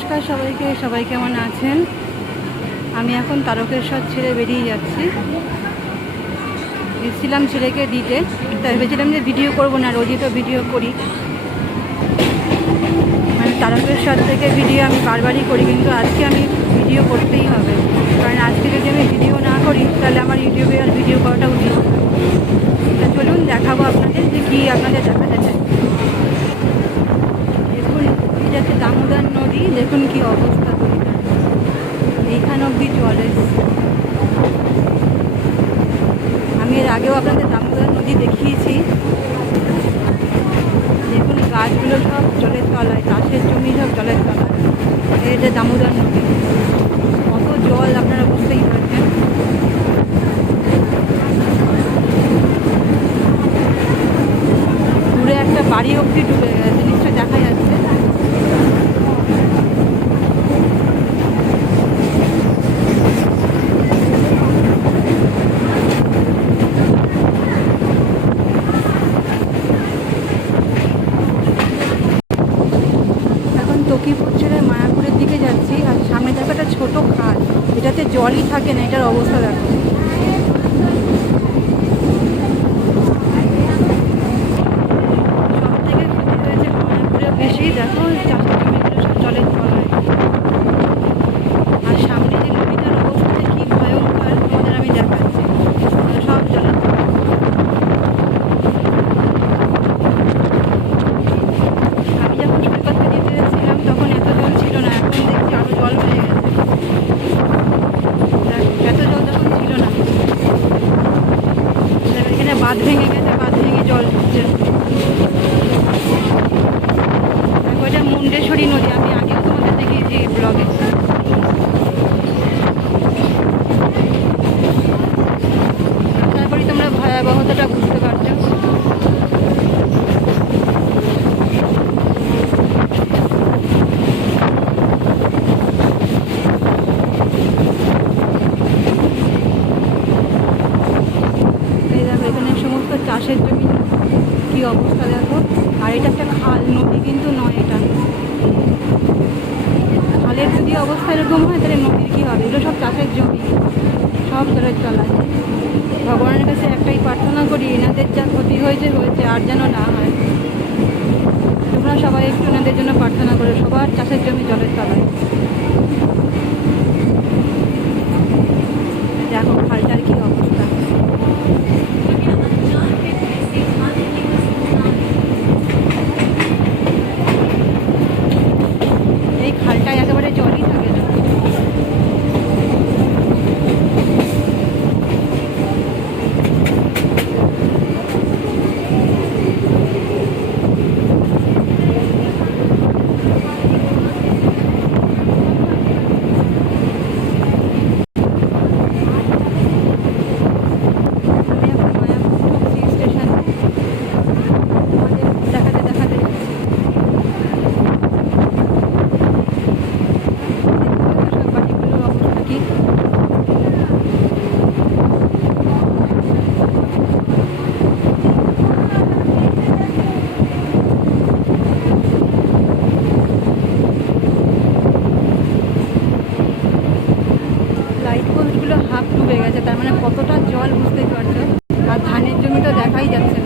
নমস্কার সবাইকে, সবাই কেমন আছেন? আমি এখন তারকেশ্বর ছেড়ে বেরিয়ে যাচ্ছি। এসেছিলাম ছেলেকে দিতে, তাই ভেবেছিলাম যে ভিডিও করব না, রোজই তো ভিডিও করি। মানে তারকেশ্বর থেকে ভিডিও আমি বারবারই করি, কিন্তু আজকে আমি ভিডিও করতেই হবে। কারণ আজকে যদি আমি ভিডিও না করি, তাহলে আমার ইউটিউবে আর ভিডিও করাটা উচিত চলুন দেখাবো আপনাদের যে কী আপনাদের দেখা যাচ্ছে। দেখুন এই যাচ্ছে দামোদর নদী, দেখুন কি অবস্থা নদীটার এইখান অবধি জল আমি এর আগেও আপনাদের দামোদর নদী দেখিয়েছি। দেখুন, গাছগুলো সব জলের তলায়, চাষের জমি সব জলের তলায়। এই যে দামোদর নদী। কত জল, আপনারা বুঝতেই পারছেন। দূরে একটা বাড়ি অবধি ডুবে গেছে নিশ্চয় দেখা যাচ্ছে এখন তকিপুর ছেড়ে মায়াপুরের দিকে যাচ্ছি আর সামনে দেখো একটা ছোটো খাল। এটাতে জলই থাকে না, এটার অবস্থা দেখো সব থেকে ক্ষতি হয়েছে মায়াপুরে বেশি দেখো চাষের জমিগুলো সব জলের তলায় আর সামনে যে নদীটার অবস্থা যে কি ভয়ঙ্কর তোমাদের আমি দেখাচ্ছি মানে সব জলের তলায় আমি যখন সৈকতে যেতে এসেছিলাম তখন এত জল ছিল না এখন দেখছি আরও জল হয়ে গেছে দেখ, এত জল তখন ছিল না দেখ, এখানে বাঁধ ভেঙে গেছে বাঁধ ভেঙে জল ঢুকছে মুন্ডেশ্বরী নদী, আমি আগেও তোমাদের দেখিয়েছি ব্লগে তারপরে তোমরা ভয়াবহতাটা বুঝতে পারছ। এই চাষের জমি, কি অবস্থা দেখো। আর এটা একটা খাল নদী কিন্তু নয় এটা। খালের যদি অবস্থা এরকম হয়, তাহলে নদীর কী হবে? এগুলো সব চাষের জমি। সব জলের তলায় ভগবানের কাছে একটাই প্রার্থনা করি, এনাদের যা ক্ষতি হয়েছে হয়েছে, আর যেন না হয়। তোমরা সবাই একটু এনাদের জন্য প্রার্থনা করো, সবার চাষের জমি জলের তলায় দেখো খালটার কি অবস্থা এই খালটায় একেবারে জলই থাকে না আমি এখন মায়াপুর ঢুকছি স্টেশন দেখাতে দেখাতে যাচ্ছি সব বাড়িগুলোর অবস্থা কি লাইট পোস্টগুলো হাফ ডুবে গেছে তার মানে কতটা জল বুঝতেই পারছ? আর ধানের জমিটা দেখাই যাচ্ছে